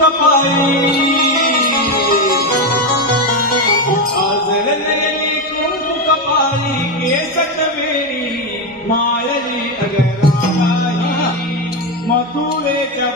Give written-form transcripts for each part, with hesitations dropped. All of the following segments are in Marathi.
कपाळी आजरलेली कुंकू कपाळी केसट वेणी माळली अगराई मथुरेच्या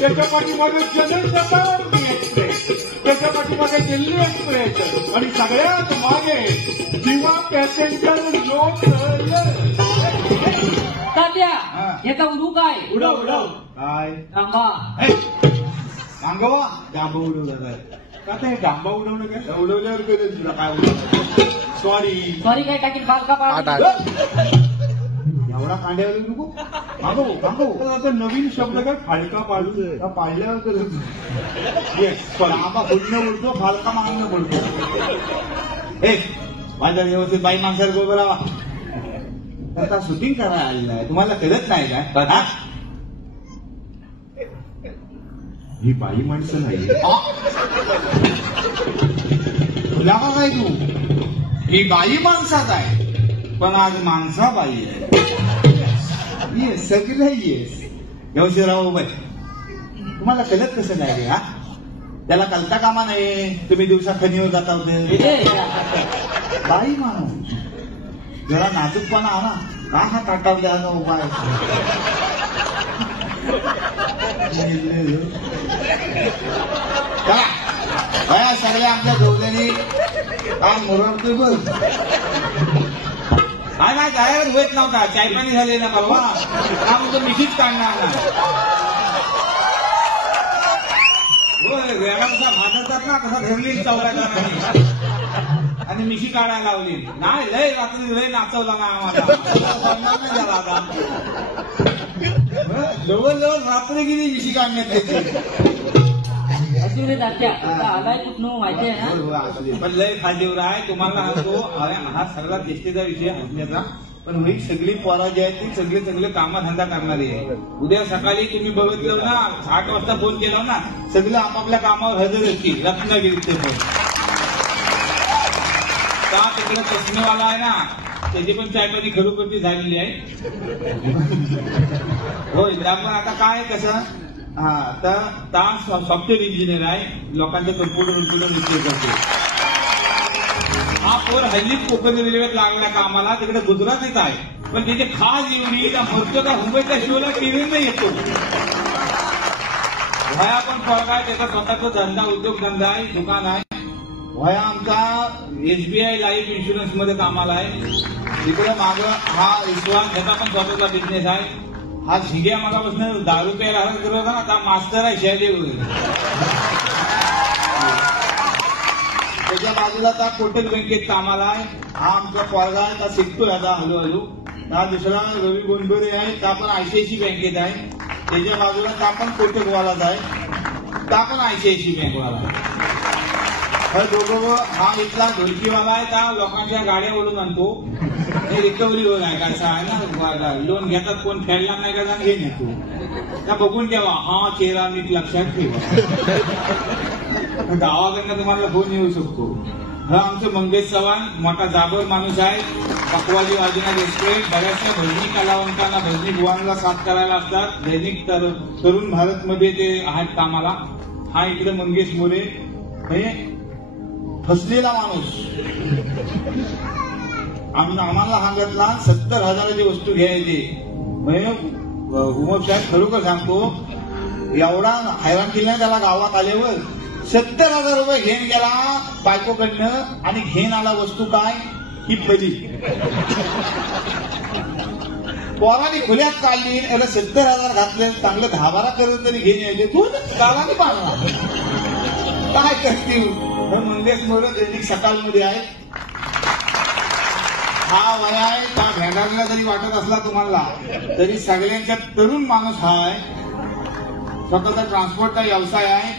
त्याच्या पाठीमागे जनशताब्दी एक्सप्रेस, त्याच्या पाठीमागे दिल्ली एक्सप्रेस आणि सगळ्यात मागे दिवा पॅसेंजर लोक. तात्या याचा उडू काय? उडव उडव काय थांबा सांगवा डांबा उडवला का ते डांबा उडवलं काय उडवल्यावर कधी तुला काय उडवलं? सॉरी काय टाकील फालका पाडा एवढा कांड्यावर नको मागो मागो आता नवीन शब्द काय फाळका पाडू पाडल्यावर तर येस आंबा फुटणं उडतो फालका मागणं पडतो. ए माझ्या व्यवस्थित बाई माणसाला बरोबर राहा. आता शूटिंग करायला आलेलं आहे तुम्हाला कळत नाही काय? ही बाई माणसं नाही तुला का काय तू ही बाई माणसात आहे पण आज माणसा बाई आहे. येस सगळं येस व्यवस्थित राहू बाई. तुम्हाला कळत कसं नाही रे? हा त्याला कळता कामा नाही तुम्ही दिवसा खनीवर जाता होते. बाई माणूस जरा नाजूकपणा आणा का हा टाटावल्या ना उपाय काय सगळ्या आमच्या धोरणाने काय मुरडतोय बघ. काय नाही काय होत नव्हता चायपाणी झाले ना बाबा का म्हणतो मिठीच काढणार ना. होय वेळाचा भाजतात ना कसा धरली चौऱ्या आणि मिशी काढायला लावली. नाही लय रात्री लय नाचवला ना आम्हाला नाही झाला आता. जवळजवळ रात्री गेली मिशी काढण्यात त्याची. आलाय कुठं माहिती आहे ना पण लय फाजीवर आहे तुम्हाला सांगतो. हा सगळा चेष्टेचा विषय हसण्याचा पण ही सगळी पोरा जी आहेत ती सगळे सगळे कामधंदा करणारी आहे. उद्या सकाळी तुम्ही बघितलं ना 8 वाजता फोन केला ना सगळं आपापल्या कामावर हजर असतील. रत्नागिरीचे फोन का तिकडे चष्मेवाला आहे ना त्याची पण चायपाणी खरोखरची झालेली आहे. होय पण आता काय कसं हा तर सॉफ्टवेअर इंजिनियर आहे लोकांचे कम्प्युटर रिपेअर करते. हा पोर हल्लीच कोकण रेल्वेत लागला कामाला तिकडे गुजरातीत आहे पण त्याची खास एवढी मरतो का मुंबईच्या शिवला टीव्हीला येतो. वया पण पोरगा आहे त्याचा स्वतःचा धंदा उद्योगधंदा आहे दुकान आहे. वया आमचा SBI लाईफ इन्शुरन्स मध्ये कामाला आहे. तिकडे माग हा विश्वास त्याचा पण स्वतःचा बिझनेस आहे. हा झिग्या मागापासून दारू प्यायला करत होता ना आता मास्टर आहे शैली वगैरे. त्याच्या बाजूला त्या कोटक बँकेत कामाला आहे. हा आमचा पोरगा आहे त्या शिकतोय आता हळूहळू. हा दुसरा रवी गोंडोरे आहे त्या पण ICICI बँकेत आहे. त्याच्या बाजूला त्या पण कोटकवालाच आहे त्या पण ICICI बँकवाला आहे. दोघं हा इथला ढोलकीवाला आहे त्या लोकांच्या गाड्या ओढून आणतो. रिकव्हरी लोन आहे कसं आहे ना लोन घेतात कोण फेडला नाही का घे नेतो त्या बघून ठेवा. हा चेहरा नीट लक्षात ठेवा. गावाकडनं तुम्हाला फोन येऊ शकतो. हा आमचं मंगेश चव्हाण मोठा जाबर माणूस आहे. पकवाजी वाजना रेस्टॉरंट बऱ्याचशा भजनी कलावंतांना भजनी बुवांना साथ करायला असतात. दैनिक तरुण भारत मध्ये ते आहेत कामाला. हा इकडे मंगेश मोरे हे फसलेला माणूस. आम्हाला सांगितला 70,000ची वस्तू घ्यायची. उमप साहेब खरोखर सांगतो एवढा हैराण केला त्याला गावात आल्यावर. 70,000 रुपये घेऊन गेला बायकोकडनं आणि घेऊन आला वस्तू काय ही बली. पोराने खुल्यात काढली. एवढं 70,000 घातले चांगलं 10-12 करून तरी घेऊन यायचे. तू काला नाही पाडणार काय करतील. मंगेश मोरे दैनिक सकाळमध्ये आहे. हा वय आहे का भेंडाला जरी वाटत असला तुम्हाला तरी सगळ्यांच्या तरुण माणूस हा आहे. स्वतःचा ट्रान्सपोर्टचा व्यवसाय आहे.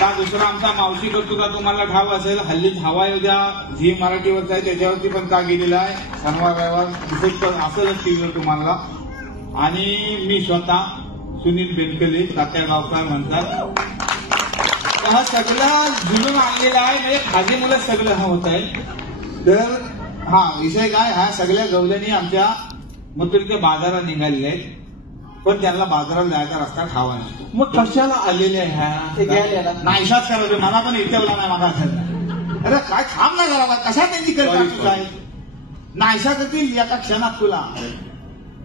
का दुसरा आमचा मावशी करतो का तुम्हाला ठाव असेल. हल्ली हवा उद्या झी मराठीवरचा आहे त्याच्यावरती पण का गेलेला आहे. शनिवार रविवार दिसत पण असेलच टीव्हीवर तुम्हाला. आणि मी स्वतः सुनील बेनकले तात्या गावकर म्हणतात. हा सगळं जुलून आणलेला आहे. म्हणजे खाजे मुलं सगळं हा होत आहे. तर हा विषय काय हा सगळ्या गवल्यानी आमच्या मथुरीच्या बाजारात निघालेले आहेत. पण त्यांना बाजारात जायचा रस्ता ठावा नसतो. मग कशाला आलेले ह्या नाहीशाच करायचं. मला पण इथेवला नाही मला असेल. अरे काय थांब नाही करा कशा त्यांची करतात नाहीशा करतील एका क्षणात तुला.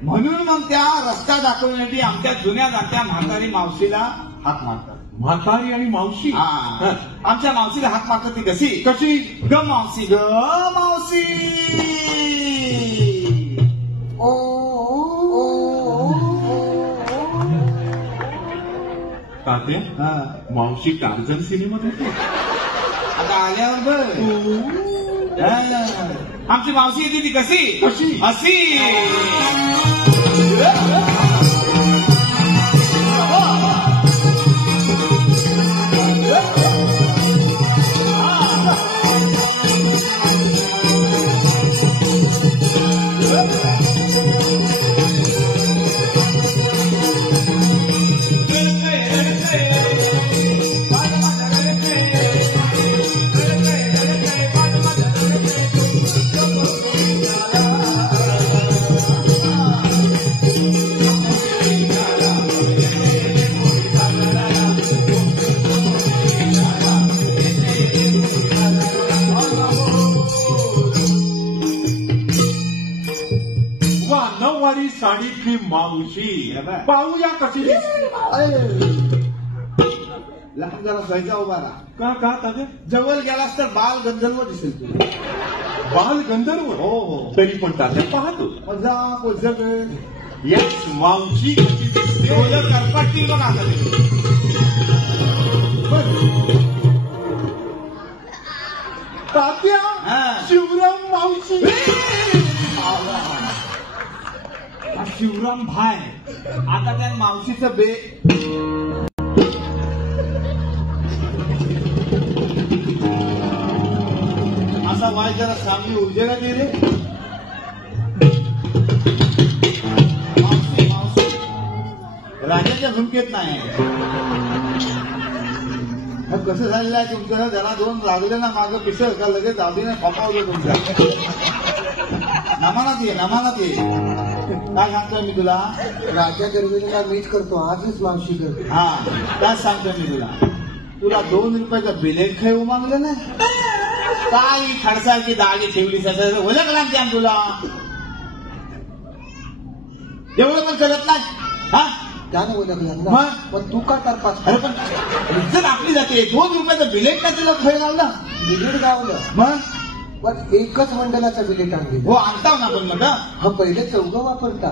म्हणून मग त्या रस्ता दाखवण्यासाठी आमच्या जुन्या जात्या म्हातारी मावशीला हाक मारतात. म्हातारी आणि मावशी आमच्या मावशीला हाक मारतात. ती कशी कशी ग मावशी ग मावशी. तात्या मावशी टार्झन सिनेमात होती. आता आल्यावर बघ आमची मावशी येते ती कशी कशी अशी. नऊवारी साडीतली मावशी पाहूया कशी लहान जरा सहजा उभा राहा. का तात्या जवळ गेलास तर बाल गंधर्व दिसेल तुला. बाल गंधर्व हो तरी पण तात्या पाहतो मजा पोजक याच मावशी कशी दिसते. करपाटी बघ आता तात्या शिवराम मावशी. शिवराम भाय आता त्या मावशीचं बे असा वाय जरा सामने उजेला दे रे. मावशी मावशी राजाच्या भूमिकेत नाही. कसं झालेलं आहे तुमचं. जरा दोन लागले ना मागं पिसळ का लगेच दाबीने खोपावलं तुमच्या. नमानात ये नमानात ये. काय सांगतोय मी तुला. राजा गरजेला मीच करतो आजच मावशी करतो. हा काय सांगतोय मी तुला. तुला 2 रुपयाचं बिलेट खाय उमागलं ना. काय खडसाची दागी ठेवली सगळं ओळखला त्या तुला. एवढं पण करत नाही. हा त्याने ओळखलं मग? पण तू का तरपास. अरे पण इज्जत आपली जाते. 2 रुपयाचं बिलेट का तुला खाय लावलं. बिलेट गावलं मग पण एकच मंडळाचं बिलेट आणले. हो आणता ना पण मग हा पहिले 14 वापरता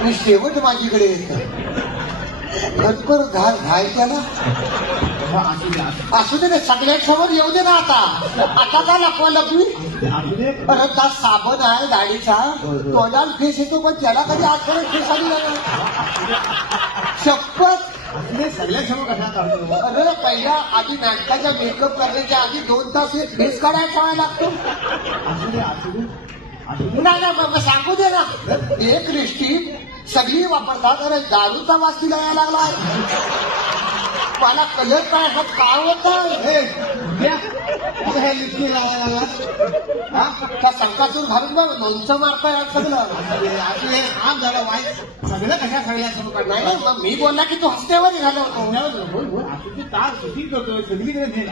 आणि शेवट माझीकडे येतं. खतकर घायच्या ना. असू दे ना सगळ्यांसमोर येऊ दे ना. आता का लपवा लपवी. अरे त्या साबण आहे गाडीचा तोंडाला फेस येतो पण त्याला कधी आजपर्यंत फेस आली नाही. शपथ सगळ्या समोर कशा काढतो. अरे पहिल्या आधी नाटकाच्या मेकअप करण्याच्या आधी 2 तास एक फेस काढायला लागतो. नाही मग सांगू दे ना. एक लिस्टिक सगळी वापरतात. अरे दारूचा वास तिला यायला लागला. मला कलर काय हा काय होता हे लिपस्टिक लावायला लागला त्या संकातून घालून बघ लोणचं मारताय आज सगळं असं हे काम झालं वाईट सगळं कशा सगळ्या सुरू नाही करणार नाही, मग मी बोलला की तू हस्त्यावर निघाला होतो असं तार शूटिंग करतोय सगळीकडे नेल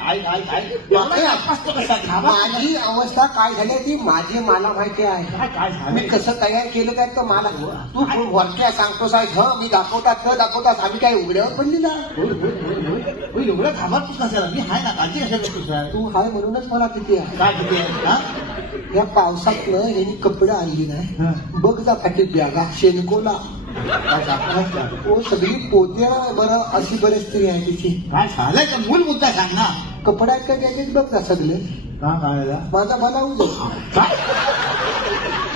एवढा अपस्त कसा थांबा माझी अवस्था काय झाली ती माझी मला माहिती आहे काय मी झालं कसं तयार केलं काय तर मला तू वरच्या सांगतोस आहे मी दाखवतात आम्ही काय उघड्यावर पडली ना एवढं थांबतच नसेल मी हाय ना काळजी कशा करतो सर तू हाय म्हणूनच मला किती आहे काय किती आहे हा? या पावसातनं यांनी कपडे आणली नाही बघ जा पाठी बॅगा शेणकोला काय सांगणार? सगळी पोते बरं अशी बरेच स्त्री आहे तिची काय झालंय तर मूल मुद्दा सांग ना कपड्यात काय द्यायचे बघ जा सगळे का काय माझा बनावून दे काय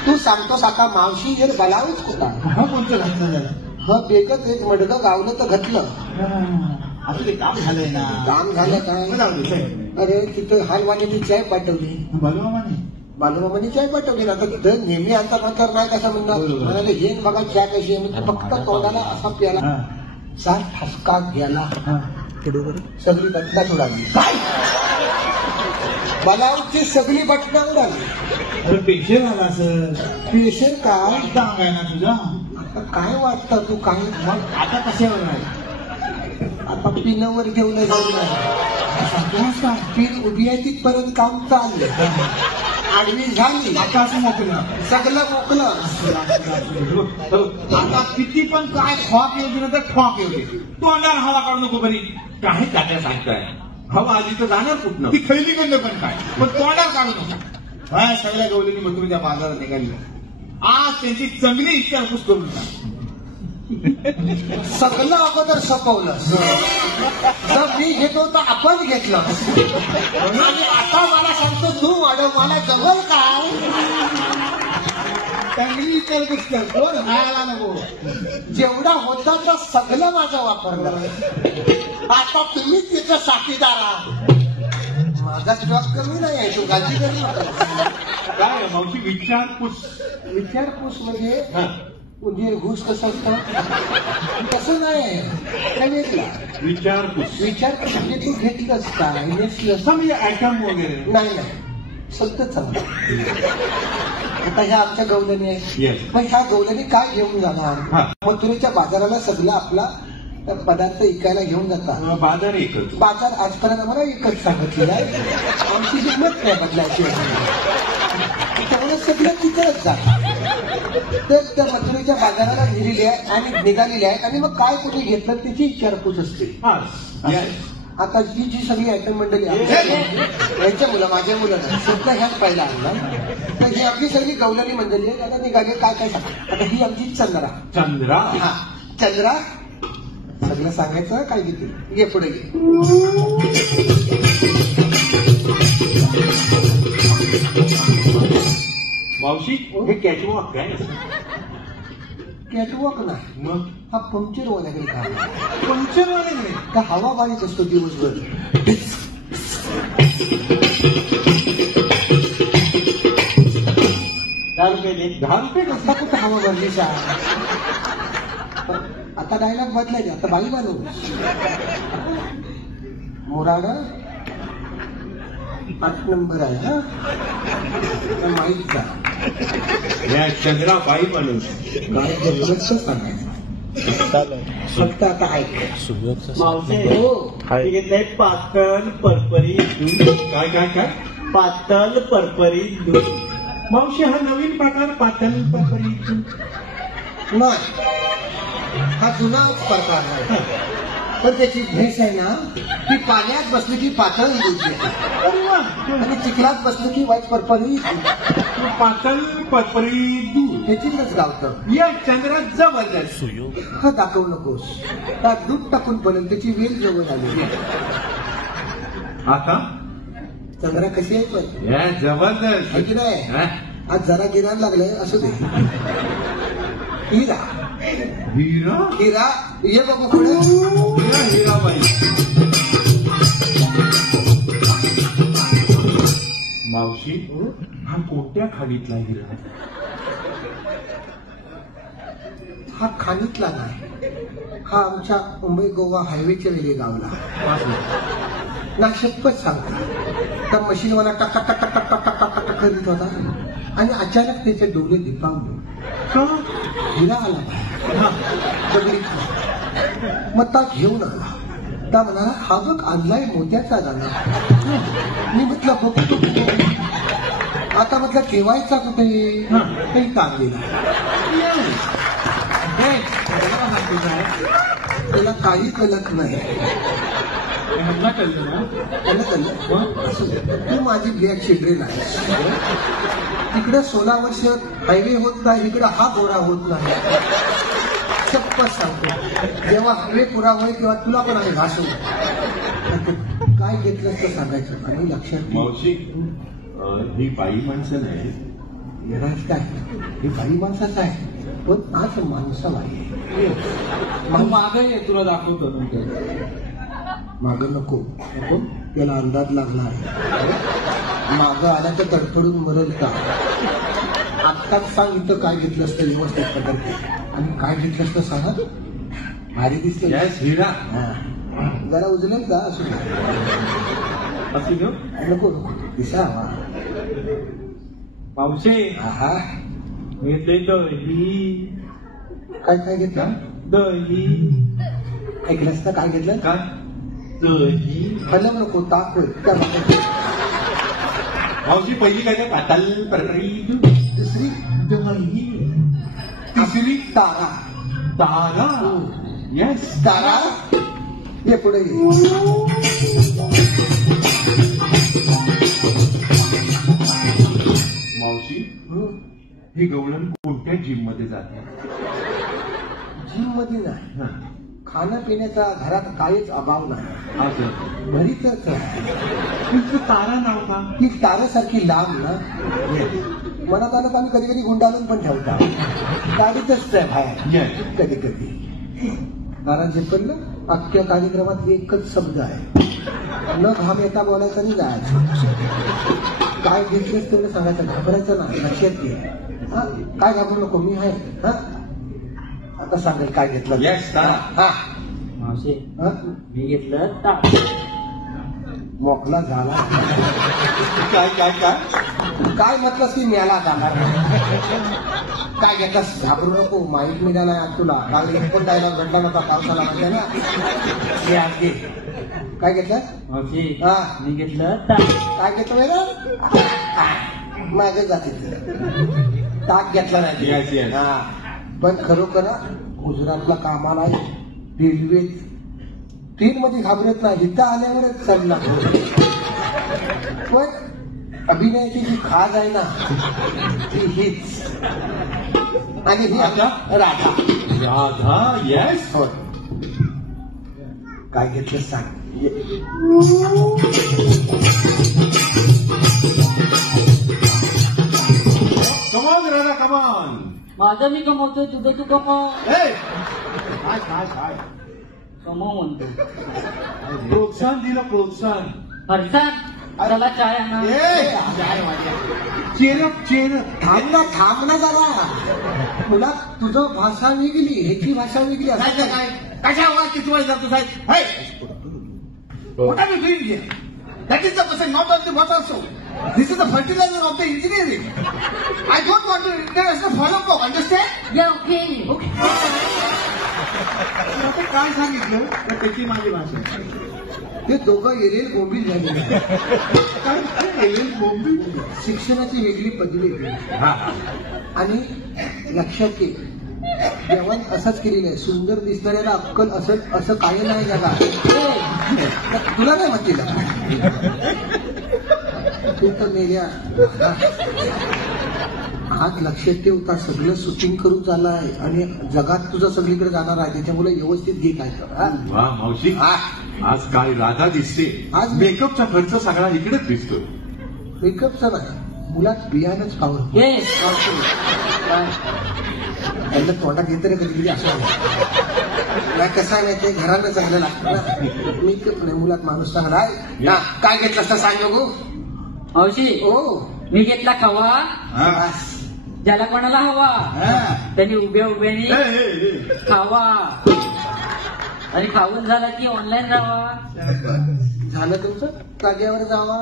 तू सांगतोस आता मावशी जर बलावूच कुठा हा कोणतं घातलं झालं हा बेगत एक मडगं गावलं तर घटलं असं ते काम झालंय ना काम झालं काय अरे तिथं हालवाल्यानी चाय पाठवली बलवामाने बालूमामाने चाय पाठवली ना तर तिथं नेहमी आणता नंतर नाही कसं म्हणणार बरोबर. म्हणाले हे बघा चाय कशी आहे मी फक्त तोंडाला असा प्याला चार ठसका गेला सगळी बटणा उडाली काय बलावची सगळी बटणा उडाली अरे पेशे झाला असं पेशंट काय चांग आहे ना तुझा आता काय वाटतं तू काय मग आता कशावर आहे आता पिनवर घेऊन जाऊ नये पिन उभी आहे तिथपर्यंत काम चाललं आडवी झाली आता असं मोकलं सगळं मोकलं आता किती पण काय खॉक येऊ दे ना तर खॉक येऊ दे तोंडाला हवा काढू नको बरी काही तात्या सांगताय हवा आधी तर जाणार कुठनं ती खैली गंध पण काय पण तोंडाला काढू नका हा सगळ्या गवलीनी मथुरीच्या बाजारात निघाली आज त्यांची चांगली इच्छापूस करून टाक सगळं अगोदर सपवलं जर मी घेतो तर आपण घेतलं आणि आता मला सांगतो तू वाढव मला जवळ काय चांगली इच्छापूस कर कोण हायला नको जेवढा होता तर सगळं माझं वापरलं आता तुम्हीच तिचं साथीदार आहात माझा जॉब कमी नाही आहे तू काळजी करू नका काय मावशी विचारपूस विचारपूस म्हणजे उंदीर घुस कसं असतं तसं नाही काय घेतला विचारपूस विचारपूस म्हणजे तू घेतलंस काय नेसलंस असं म्हणजे आयटम वगैरे नाही नाही सत्य चांगलं आता ह्या आमच्या गवल्याने आहे येस मग ह्या गवल्याने काय घेऊन हा. जाणार मथुरेच्या बाजाराला सगळं आपला पदार्थ विकायला घेऊन जातात बाजार एकच बाजार आजपर्यंत आम्हाला एकच सांगितलेला आहे आमची हिंमत नाही बदलायची त्यामुळे सगळं तिथंच जात तर त्या मथुरेच्या बाजाराला नेलेली आहे आणि निघालेली आहेत आणि मग काय कुठे घेतलं त्याची विचारपूस असते आता जी सगळी आयटम मंडळी यांच्या मुलं माझ्या मुलं सुद्धा ह्याच पहिला आणला तर ही आमची सगळी गवलाली मंडळी आहे आता निघाली काय काय सांग आता ही आमची चंद्रा चंद्रा हा चंद्रा सगळं सांगायचं काय घेते ये पुढे घे मावशी हे कॅटवॉक काय कॅटवॉक नाही मग हा पंक्चर वाल्याकडे काम पंक्चर वाले का हवा बारीक असतो दिवसभर ₹10 आता कुठं हवा भरली आता डायलॉग बदलायचे आता बाई बनवू मोराड 8 नंबर आहे हा माहीतचा या चंद्राबाई बनवून काय घेतलं सांगायचं फक्त आता ऐक मावशे हो हे घेतलंय पातळ परपरीत दूध काय काय काय पातळ परपरीत दूध मावशी हा नवीन प्रकार पातळ पापडी नाही हा जुनाच प्रकार आहे पण त्याची भेस आहे ना ती पाण्यात बसली की पातळ दूध येते आणि चिखलात बसली की वाईट परपरी पातळ पपरी दूध ह्याचीच गावतं या चंद्रात जबरदस्त हा दाखवू नकोस त्यात दूध टाकून बनल त्याची वेल जवळ आली आता चंद्रा कशी आहे पण या जबरदस्त आहे की नाही हा? आज जरा गिराण लागलंय असू दे हिरा हिरा हिरा ये बघू पुढे हिरा हिराबाई मावशी हा कोणत्या खाडीतला हिरा हा खाणीतला नाही हा आमच्या मुंबई गोवा हायवेच्या रेल्वे गावला ना शपथ सांगता त्या मशीन मला टक टक टक टक टक टक टक करीत होता आणि अचानक त्याचे डोळे दिपावले हिरा आला बाहेर दगडी मग ता घेऊन आला त्या म्हणाला हा बघ आणलाय मोत्याचा दाना मी म्हटलं बघतो आता म्हटलं ठेवायचा कुठे काही ताणलेला त्याला काही कळत नाही त्याला कळलं तू माझी ब्लॅक चिल्ड्रेन आहे तिकडे 16 वर्ष हायवे होत नाही इकडे हा गोरा होत नाही शपथ सांगतो जेव्हा हायवे पुरा होईल तेव्हा तुला पण आम्ही घासू काय घेतलं तर सांगायचं आणि लक्षात मावशी ही बाई माणसं नाही येणार काय हे बाई माणसाचं आहे पण आज माणसाला आहे मागे ये तुला दाखवतो नंतर मागं नको त्याला अंदाज लागला आहे मागं आला तर तडफडून मरल का आत्ताच सांग इथं काय घेतलं असतं व्यवस्थित पद्धती आणि काय घेतलं असतं सांगा भारी दिसते हिरा जरा उजलेल का असू नको नको दिसा हवा मावशे हा घेतले दही काय काय घेतलं दही ऐकलंस का काय घेतलं काय दही हलव नको ताप होईल त्या मागे मावशी पहिली काय काय काताल पररी दुसरी दही तिसरी तारा तारा येस तारा ये पुढे मावशी ही गवळण कोणत्या जिम मध्ये जाते जिम मध्ये नाही खाणं पिण्याचा घरात काहीच अभाव नाही घरी तर तारा नाव का ती तारासारखी लांब ना मनात आलं पाणी कधी कधी गुंडाळून पण ठेवता गाडीतच बाहेर कधी कधी नाराज झेपलं अख्ख्या कार्यक्रमात एकच शब्द आहे न घाम येता बोलायचं नाही जायचं काय घेतलं तेवढं सांगायचं घाबरायचं ना लक्षात घे हा काय घाबरू नको मी आहे हा आता सांगेल काय घेतलं येस हा मावशी हा मी घेतलं ताप मोकला झाला काय काय काय काय म्हटलंस की मेला जाणार काय घेतलंस घाबरू नको माहीत मिळाला आज तुला काल एक पण डायलॉग घडला नव्हता पावसाला म्हणजे ना हे आज घे काय घेतलं मावशी हा मी घेतलं ताप काय घेतो मागे जाते ताक घेतला Yes, नाही yes. हा पण खरोखर गुजरातला कामाला रेल्वेत ट्रेन मध्ये घाबरत नाही इथं आल्यावरच चढला पण अभिनयाची जी खाज आहे ना ती हीच आणि ही आपला राधा राधा येस हो काय घेतलं सांग कमान राधा कमान माझं मी कमवतोय तुझं तू कमव काय काय काय कमव म्हणतो प्रोत्साहन दिलं प्रोत्साहन हर्षात त्याला चाय आणा चेरप थांब ना जरा तुला तुझं भाषा वेगळी ह्याची भाषा वेगळी असते काय कशा आवाज किती वेळ जातो साहेब हाय What are you doing here? That is the person, not only what also. This is the fertilizer of the engineering. I don't want to international follow-up, understand? या ओके आता काय सांगितलं तर त्याची माझी भाषा ते दोघं एरेल बोंबील झाले काय एल बोंबी शिक्षणाची वेगळी पदवी वेगळी आणि लक्षात घे जेवण असंच केलेलं आहे सुंदर दिसणाऱ्याला अक्कल असं काही नाही जगा तुला नाही माहिती तू तर मेल्या आज लक्षात ठेवता सगळं शूटिंग करून चाललं आहे आणि जगात तुझं सगळीकडे जाणार आहे त्याच्यामुळे व्यवस्थित घे काय कर वा मावशी आज काय राधा दिसते आज मेकअपचा खर्च सगळा इकडेच दिसतो मेकअपचा नाही मुलात बियाणंच पावर येस त्यांना तोंडात घेतं रे कधी कधी असं नाही कसं आहे माहितीये घरानं चांगलं लागतं ना मेकअप नाही मुलात माणूस चांगला आहे ना काय घेतलं असतं सांग बघू मावशी हो मी घेतला खवा बस. ज्याला कोणाला हवा त्यांनी उभ्या उभ्यानी खावा आणि खाऊन झाला की ऑनलाईन राहावा. झालं तुमचं जागेवर जावा.